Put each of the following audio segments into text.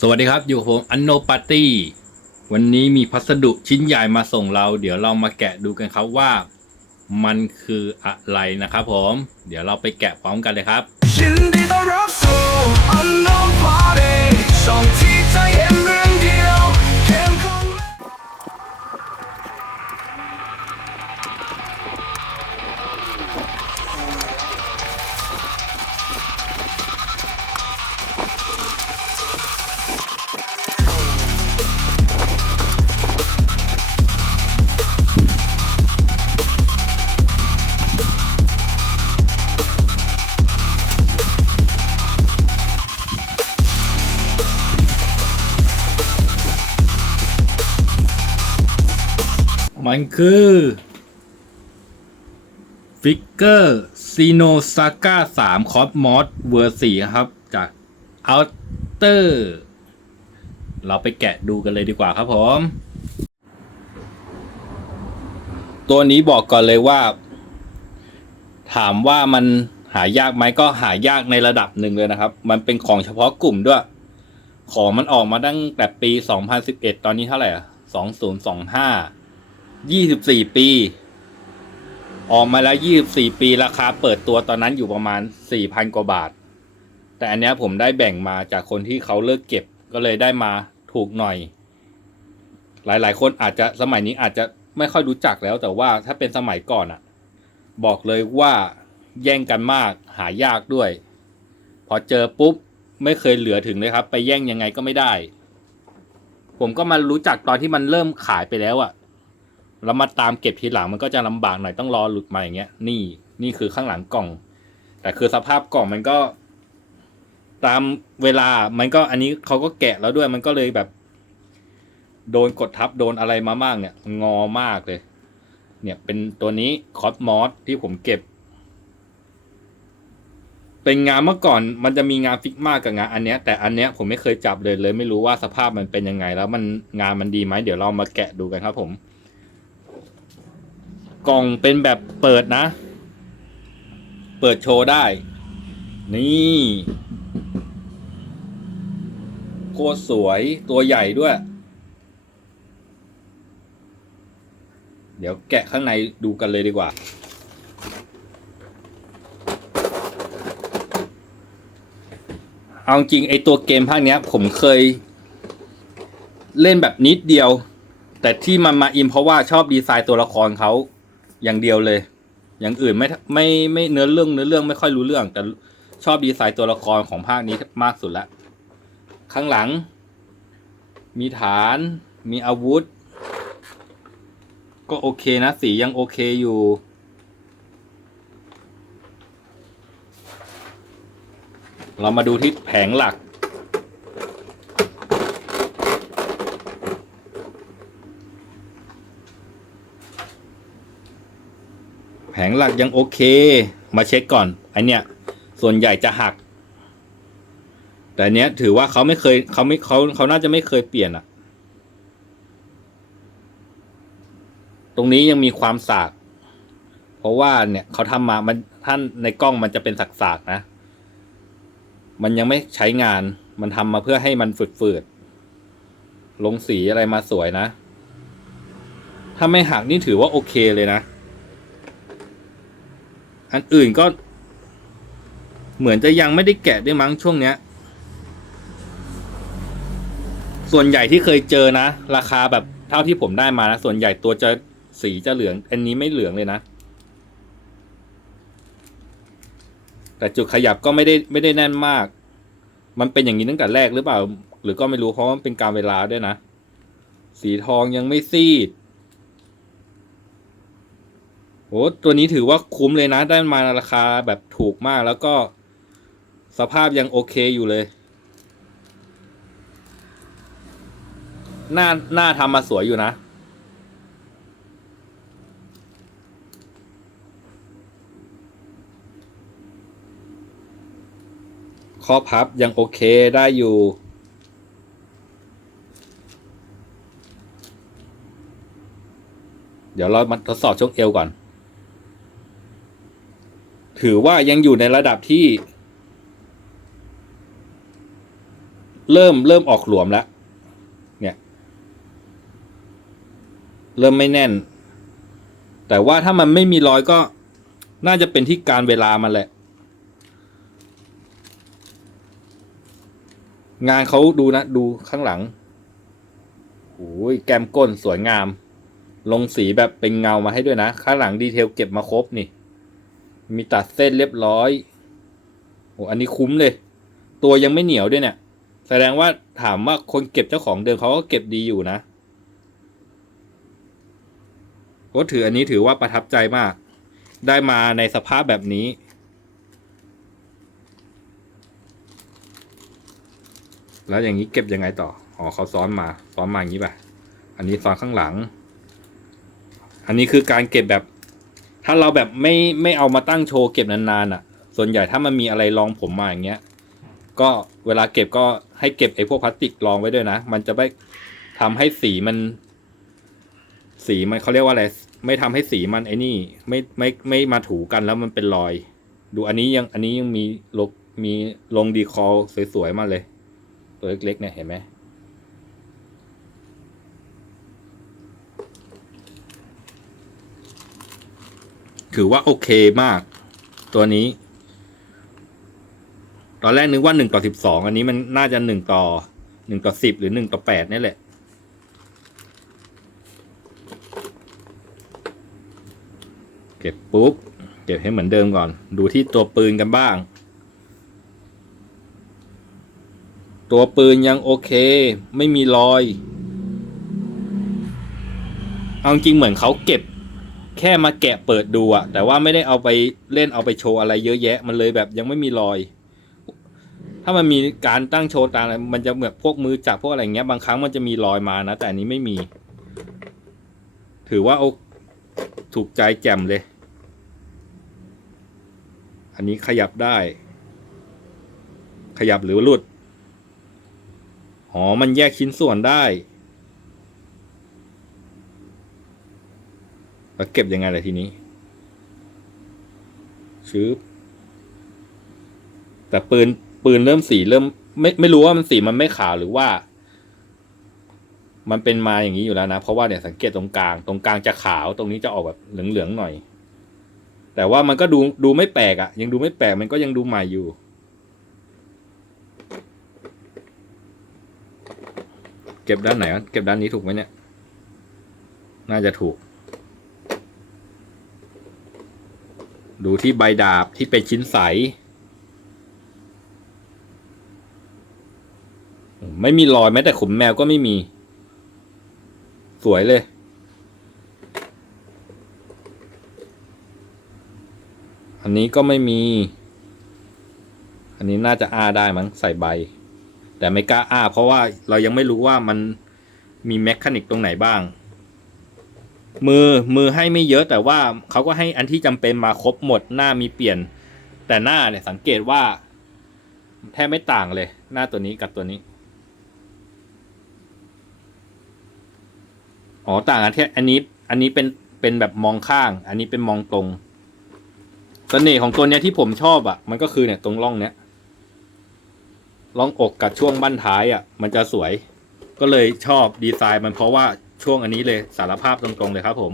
สวัสดีครับ อยู่กับผมอันโนปาร์ตี้วันนี้มีพัสดุชิ้นใหญ่มาส่งเรา เดี๋ยวเรามาแกะดูกันครับว่า มันคืออะไรนะครับผม เดี๋ยวเราไปแกะพร้อมกันเลยครับ มันคือฟิกเกอร์ซีโนซาก้าสามคอสมอสเวอร์สี่ครับ จากอัลเตอร์ เราไปแกะดูกันเลยดีกว่าครับผม ตัวนี้บอกก่อนเลยว่า ถามว่ามันหายากไหมก็หายากในระดับหนึ่งเลยนะครับ มันเป็นของเฉพาะกลุ่มด้วย ของมันออกมาตั้งแต่ปี 2011 ตอนนี้เท่าไหร่อะ2025 24ปี ออกมาแล้ว24ปีราคาเปิดตัวตอนนั้นอยู่ประมาณ4,000กว่าบาท แต่อันเนี้ยผมได้แบ่งมาจากคนที่เขาเลิกเก็บก็เลยได้มาถูกหน่อย หลาย ๆ คนอาจจะสมัยนี้อาจจะไม่ค่อยรู้จักแล้วแต่ว่าถ้าเป็นสมัยก่อนอะบอกเลยว่าแย่งกันมากหายากด้วย พอเจอปุ๊บไม่เคยเหลือถึงเลยครับ ไปแย่งยังไงก็ไม่ได้ ผมก็มารู้จักตอนที่มันเริ่มขายไปแล้วอะ แล้วมาตามเก็บทีหลังมันก็จะลำบากหน่อยต้องรอหลุดมาอย่างเงี้ย นี่นี่คือข้างหลังกล่อง แต่คือสภาพกล่องมันก็ ตามเวลามันก็อันนี้เขาก็แกะแล้วด้วยมันก็เลยแบบ โดนกดทับโดนอะไรมามากเนี่ย งอมากเลย เนี่ยเป็นตัวนี้คอสมอสที่ผมเก็บ เป็นงานเมื่อก่อนมันจะมีงานฟิกมากกับงานอันเนี้ย แต่อันเนี้ยผมไม่เคยจับเลยเลย ไม่รู้ว่าสภาพมันเป็นยังไง แล้วมันงานมันดีไหมเดี๋ยวเรามาแกะดูกันครับผม กล่องเป็นแบบเปิดนะ เปิดโชว์ได้ นี่ โคตรสวยตัวใหญ่ด้วย เดี๋ยวแกะข้างในดูกันเลยดีกว่า เอาจริงไอตัวเกมภาคเนี้ย ผมเคย เล่นแบบนิดเดียว แต่ที่มันมาอิมเพราะว่าชอบดีไซน์ตัวละครเขา อย่างเดียวเลย อย่างอื่นไม่ไม่ไม่เนื้อเรื่องเนื้อเรื่องไม่ค่อยรู้เรื่อง แต่ชอบดีไซน์ตัวละครของภาคนี้มากสุดละข้างหลัง มีฐาน มีอาวุธ ก็โอเคนะ สียังโอเคอยู่เรามาดูที่แผงหลัก ผงหลักยังโอเค มาเช็คก่อนไอเนี้ยส่วนใหญ่จะหัก แต่อันเนี้ยถือว่าเขาไม่เคยเขาไม่เขาเขาน่าจะไม่เคยเปลี่ยนอะตรงนี้ยังมีความสาก เพราะว่าเนี่ยเขาทำมามันท่านในกล้องมันจะเป็นสักสากนะ มันยังไม่ใช้งาน มันทำมาเพื่อให้มันฝืดๆลงสีอะไรมาสวยนะ ถ้าไม่หักนี่ถือว่าโอเคเลยนะ อันอื่นก็ เหมือนจะยังไม่ได้แกะด้วยมั้งช่วงเนี้ย ส่วนใหญ่ที่เคยเจอนะ ราคาแบบเท่าที่ผมได้มานะส่วนใหญ่ตัวจะสีจะเหลือง อันนี้ไม่เหลืองเลยนะ แต่จุดขยับก็ไม่ได้ไม่ได้แน่นมาก มันเป็นอย่างนี้ตั้งแต่แรกหรือเปล่า หรือก็ไม่รู้เพราะมันเป็นการเวลาด้วยนะ สีทองยังไม่ซีด โอ้ตัวนี้ถือว่าคุ้มเลยนะ ได้มาราคาแบบถูกมากแล้วก็สภาพยังโอเคอยู่เลย หน้าหน้าทำมาสวยอยู่นะ ข้อพับยังโอเคได้อยู่เดี๋ยวเรามาทดสอบช่วงเอวก่อน ถือว่ายังอยู่ในระดับที่ เริ่มเริ่มออกหลวมแล้ว เนี่ย เริ่มไม่แน่น แต่ว่าถ้ามันไม่มีรอยก็น่าจะเป็นที่การเวลามันแหละ งานเขาดูนะ ดูข้างหลังโอ้ยแก้มก้นสวยงาม ลงสีแบบเป็นเงามาให้ด้วยนะ ข้างหลังดีเทลเก็บมาครบนี่ มีตัดเส้นเรียบร้อยโอ้อันนี้คุ้มเลย ตัวยังไม่เหนียวด้วยเนี่ย แสดงว่าถามว่าคนเก็บเจ้าของเดิมเขาก็เก็บดีอยู่นะก็ถืออันนี้ถือว่าประทับใจมาก ได้มาในสภาพแบบนี้ แล้วอย่างนี้เก็บยังไงต่อ อ๋อเขาซ้อนมาซ้อนมาอย่างนี้ป่ะ อันนี้ซ้อนข้างหลัง อันนี้คือการเก็บแบบ ถ้าเราแบบไม่ไม่เอามาตั้งโชว์เก็บนานๆอะ ส่วนใหญ่ถ้ามันมีอะไรรองผมมาอย่างเงี้ย ก็เวลาเก็บก็ให้เก็บไอ้พวกพลาสติกรองไว้ด้วยนะ มันจะไม่ทำให้สีมัน สีมันเขาเรียกว่าอะไร ไม่ทำให้สีมันไอ้นี่ ไม่ไม่ไม่มาถูกันแล้วมันเป็นรอย ดูอันนี้ยังอันนี้ยังมีลกมีลงดีคอลสวยๆมาเลย ตัวเล็กๆเนี่ยเห็นไหม ถือว่าโอเคมาก ตัวนี้ ตอนแรกนึกว่าหนึ่งต่อสิบสองอันนี้มันน่าจะหนึ่งต่อหนึ่งต่อสิบหรือหนึ่งต่อแปดนี่แหละเก็บปุ๊บเก็บให้เหมือนเดิมก่อน ดูที่ตัวปืนกันบ้าง ตัวปืนยังโอเค ไม่มีรอย เอาจริงเหมือนเขาเก็บ แค่มาแกะเปิดดูอะแต่ว่าไม่ได้เอาไปเล่นเอาไปโชว์อะไรเยอะแยะ มันเลยแบบยังไม่มีรอย ถ้ามันมีการตั้งโชว์ตามอะไรมันจะเหมือนพวกมือจับพวกอะไรเงี้ยบางครั้งมันจะมีรอยมานะ แต่อันนี้ไม่มี ถือว่าโอถูกใจแจ่มเลย อันนี้ขยับได้ ขยับหรือหลุด อ๋อ มันแยกชิ้นส่วนได้ แล้วเก็บยังไงล่ะทีนี้ชืบแต่ปืนปืนเริ่มสีเริ่ม ไม่ไม่รู้ว่ามันสีมันไม่ขาวหรือว่า มันเป็นมาอย่างนี้อยู่แล้วนะเพราะว่าเนี่ยสังเกตตรงกลาง ตรงกลางจะขาวตรงนี้จะออกแบบเหลืองๆหน่อย แต่ว่ามันก็ดูดูไม่แปลกอะ่ะ ยังดูไม่แปลกมันก็ยังดูใหม่อยู่ เก็บด้านไหนเก็บด้านนี้ถูกไหมเนี่ย น่าจะถูก ดูที่ใบดาบที่เป็นชิ้นใส ไม่มีรอยแม้แต่ขนแมวก็ไม่มี สวยเลย อันนี้ก็ไม่มี อันนี้น่าจะอ้าได้มั้งใส่ใบ แต่ไม่กล้าอ้าเพราะว่าเรายังไม่รู้ว่ามันมีแมคานิกตรงไหนบ้าง มือมือให้ไม่เยอะแต่ว่าเขาก็ให้อันที่จำเป็นมาครบหมดหน้ามีเปลี่ยน แต่หน้าเนี่ยสังเกตว่า แทบไม่ต่างเลย หน้าตัวนี้กับตัวนี้อ๋อต่างกันแค่อันนี้อันนี้เป็นเป็นแบบมองข้าง อันนี้เป็นมองตรงเสน่ห์ของตัวเนี้ยที่ผมชอบอะ่ะ มันก็คือเนี่ยตรงร่องเนี้ยร่องอกกับช่วงบั้นท้ายอะ่ะ มันจะสวย ก็เลยชอบดีไซน์มันเพราะว่า ช่วงอันนี้เลยสารภาพตรงๆเลยครับผม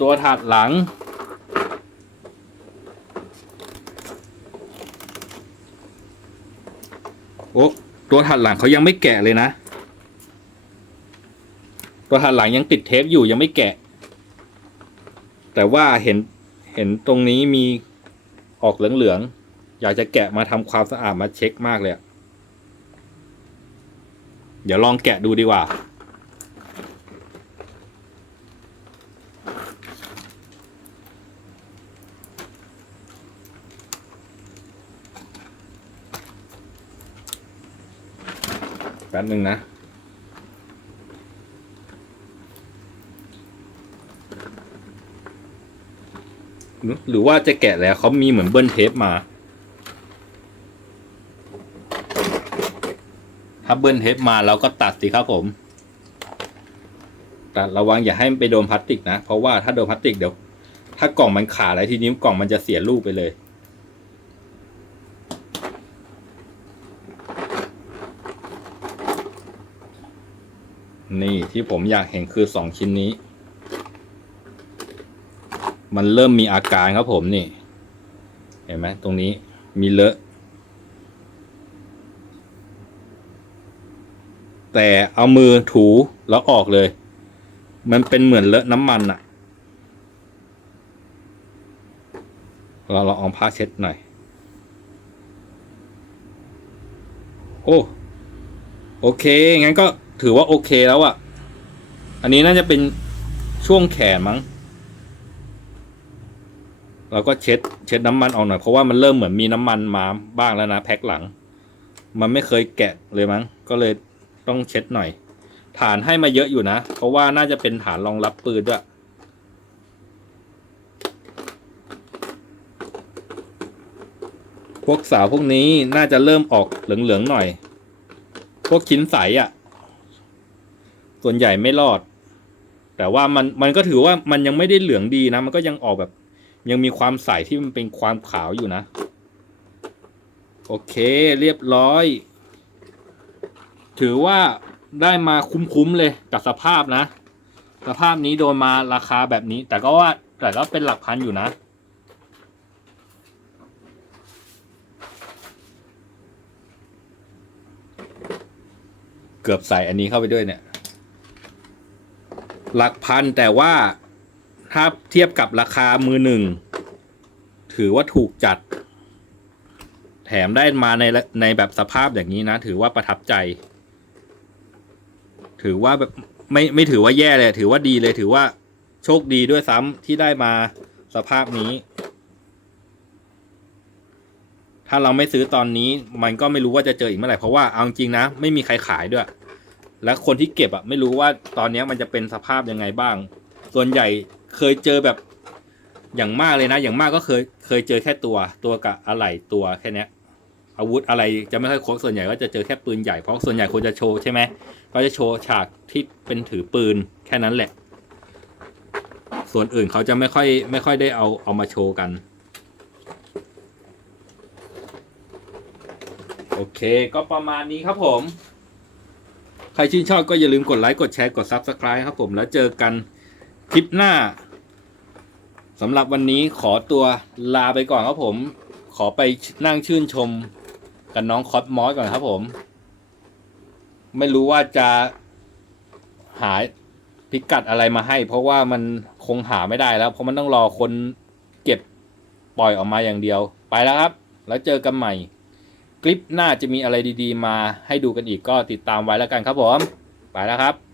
ตัวถาดหลัง โอ้ตัวถัดหลังเขายังไม่แกะเลยนะ ตัวถัดหลังยังติดเทปอยู่ยังไม่แกะ แต่ว่าเห็นเห็นตรงนี้มีออกเหลืองๆ อยากจะแกะมาทำความสะอาดมาเช็คมากเลยอะ เดี๋ยวลองแกะดูดีกว่า แป๊บหนึ่งนะหรือว่าจะแกะแล้วเขามีเหมือนเบิ้ลเทปมา พับเบิลเทปมาเราก็ตัดสิครับผมแต่ระวังอย่าให้มันไปโดนพลาสติกนะเพราะว่าถ้าโดนพลาสติกเดี๋ยว ถ้ากล่องมันขาดอะไรทีนี้กล่องมันจะเสียรูปไปเลยนี่ที่ผมอยากเห็นคือสองชิ้นนี้ มันเริ่มมีอาการครับผมนี่ เห็นไหมตรงนี้มีเลอะ แต่เอามือถูแล้วออกเลย มันเป็นเหมือนเลอะน้ำมันอะเราลองเอาผ้าเช็ดหน่อย โอ้โอเค งั้นก็ถือว่าโอเคแล้วอะอันนี้น่าจะเป็นช่วงแขนมั้ง เราก็เช็ดเช็ดน้ำมันออกหน่อย เพราะว่ามันเริ่มเหมือนมีน้ำมันมาบ้างแล้วนะแพ็คหลัง มันไม่เคยแกะเลยมั้ง ก็เลย ต้องเช็ดหน่อย ฐานให้มาเยอะอยู่นะ เพราะว่าน่าจะเป็นฐานรองรับปืนด้วยพวกสาวพวกนี้น่าจะเริ่มออกเหลืองๆหน่อย พวกชิ้นใสอะ่ะ ส่วนใหญ่ไม่รอด แต่ว่ามันมันก็ถือว่ามันยังไม่ได้เหลืองดีนะ มันก็ยังออกแบบ ยังมีความใสที่มันเป็นความขาวอยู่นะ โอเค เรียบร้อย ถือว่าได้มาคุ้มๆเลยกับสภาพนะ สภาพนี้โดนมาราคาแบบนี้ แต่ก็ว่าแต่ก็เป็นหลักพันอยู่นะ เกือบใส่อันนี้เข้าไปด้วยเนี่ย หลักพันแต่ว่าถ้าเทียบกับราคามือหนึ่ง ถือว่าถูกจัด แถมได้มาในในแบบสภาพอย่างนี้นะ ถือว่าประทับใจ ถือว่าแบบไม่ไม่ถือว่าแย่เลย ถือว่าดีเลย ถือว่าโชคดีด้วยซ้ำที่ได้มาสภาพนี้ ถ้าเราไม่ซื้อตอนนี้ มันก็ไม่รู้ว่าจะเจออีกเมื่อไหร่เพราะว่าเอาจริงนะ ไม่มีใครขายด้วย และคนที่เก็บอะไม่รู้ว่าตอนนี้มันจะเป็นสภาพยังไงบ้าง ส่วนใหญ่เคยเจอแบบอย่างมากเลยนะ อย่างมากก็เคยเคยเจอแค่ตัว ตัวกับอะไหล่ตัวแค่นี้ อาวุธอะไรจะไม่ค่อยครบส่วนใหญ่ก็จะเจอแค่ปืนใหญ่เพราะส่วนใหญ่คนจะโชว์ใช่ไหมก็จะโชว์ฉากที่เป็นถือปืนแค่นั้นแหละ ส่วนอื่นเขาจะไม่ค่อยไม่ค่อยได้เอาเอามาโชว์กันโอเค ก็ประมาณนี้ครับผม ใครชื่นชอบก็อย่าลืมกดไลค์ กดแชร์ กด Subscribe ครับผมแล้วเจอกันคลิปหน้าสำหรับวันนี้ขอตัวลาไปก่อนครับผม ขอไปนั่งชื่นชม กับน้องคอสมอสก่อนครับผม ไม่รู้ว่าจะหาพิกัดอะไรมาให้ เพราะว่ามันคงหาไม่ได้แล้ว เพราะมันต้องรอคนเก็บปล่อยออกมาอย่างเดียว ไปแล้วครับ แล้วเจอกันใหม่ คลิปหน้าจะมีอะไรดีๆ มาให้ดูกันอีกก็ติดตามไว้แล้วกันครับผม ไปแล้วครับ